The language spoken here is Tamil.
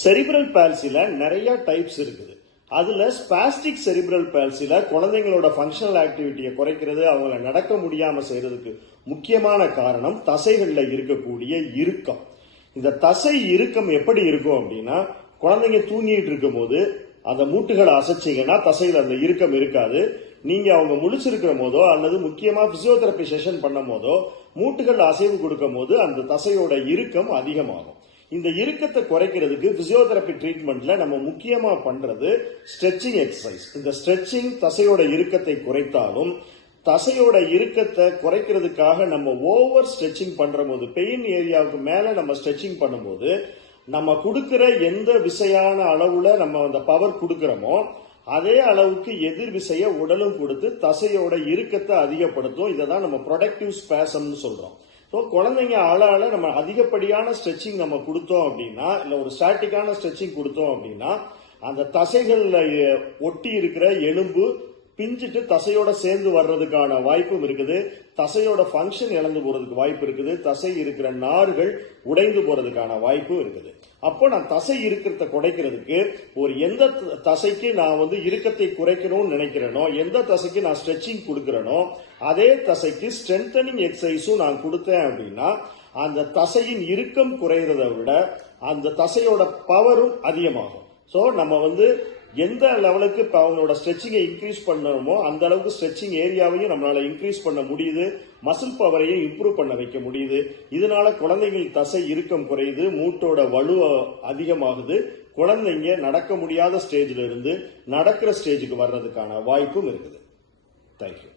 செரிப்ரல் பால்சில நிறைய டைப்ஸ் இருக்குது. அதுல ஸ்பாஸ்டிக் செரிப்ரல் பால்சில குழந்தைங்களோட ஃபங்க்ஷனல் ஆக்டிவிட்டியை குறைக்கிறது, அவங்கள நடக்க முடியாம செய்யறதுக்கு முக்கியமான காரணம் தசைகள்ல இருக்கக்கூடிய இறுக்கம். இந்த தசை இறுக்கம் எப்படி இருக்கும் அப்படின்னா, குழந்தைங்க தூங்கிட்டு இருக்கும் போது அந்த மூட்டுகளை அசைச்சிங்கன்னா தசையில் அந்த இறுக்கம் இருக்காது. நீங்க அவங்க முழிச்சிருக்கிற போதோ அல்லது முக்கியமா பிசியோதெரபி செஷன் பண்ணும் போதோ மூட்டுகள் அசைவு கொடுக்கும் போது அந்த தசையோட இறுக்கம் அதிகமாகும். இந்த இறுக்கத்தை குறைக்கிறதுக்கு பிசியோதெரபி ட்ரீட்மெண்ட்ல நம்ம முக்கியமா பண்றது ஸ்ட்ரெச்சிங் எக்ஸசைஸ். இந்த ஸ்ட்ரெச்சிங் தசையோட இறுக்கத்தை குறைத்தாலும் தசையோட இறுக்கத்தை குறைக்கிறதுக்காக நம்ம ஓவர் ஸ்ட்ரெச்சிங் பண்ற போது, பெயின் ஏரியாவுக்கு மேல நம்ம ஸ்ட்ரெச்சிங் பண்ணும்போது நம்ம கொடுக்கிற எந்த விசையான அளவுல நம்ம அந்த பவர் கொடுக்கிறோமோ அதே அளவுக்கு எதிர் விசைய உடலும் கொடுத்து தசையோட இறுக்கத்தை அதிகப்படுத்தும். இதை தான் நம்ம ப்ரொடக்டிவ் ஸ்பாசம்னு சொல்றோம். ஸோ குழந்தைங்க ஆளால நம்ம அதிகப்படியான ஸ்ட்ரெச்சிங் நம்ம கொடுத்தோம் அப்படின்னா, இல்ல ஒரு ஸ்டாட்டிக்கான ஸ்ட்ரெச்சிங் கொடுத்தோம் அப்படின்னா, அந்த தசைகள்ல ஒட்டி இருக்கிற எலும்பு பிஞ்சிட்டு தசையோட சேர்ந்து வர்றதுக்கான வாய்ப்பும் இருக்குது. தசையோட ஃபங்க்ஷன் இழந்து போறதுக்கு வாய்ப்பு இருக்குது. தசை இருக்கிற நார்கள் உடைந்து போறதுக்கான வாய்ப்பும் இருக்குது. அப்போ நான் தசை இருக்கிறத குறைக்கிறதுக்கு எந்த தசைக்கு நான் இறுக்கத்தை குறைக்கணும்னு நினைக்கிறேனோ, எந்த தசைக்கு நான் ஸ்ட்ரெச்சிங் கொடுக்கிறேனோ அதே தசைக்கு ஸ்ட்ரென்தனிங் எக்ஸசைஸும் நான் கொடுத்தேன் அப்படின்னா அந்த தசையின் இறுக்கம் குறைகிறத விட அந்த தசையோட பவரும் அதிகமாகும். ஸோ நம்ம எந்த லெவலுக்கு அவங்களோட ஸ்ட்ரெச்சிங்கை இன்க்ரீஸ் பண்ணணுமோ அந்த அளவுக்கு ஸ்ட்ரெச்சிங் ஏரியாவையும் நம்மளால இன்க்ரீஸ் பண்ண முடியுது, மசில் பவரையும் இம்ப்ரூவ் பண்ண வைக்க முடியுது. இதனால குழந்தைகள் தசை இறுக்கம் குறையுது, மூட்டோட வலு அதிகமாகுது, குழந்தைங்க நடக்க முடியாத ஸ்டேஜ்ல இருந்து நடக்கிற ஸ்டேஜுக்கு வர்றதுக்கான வாய்ப்பும் இருக்குது. தேங்க்யூ.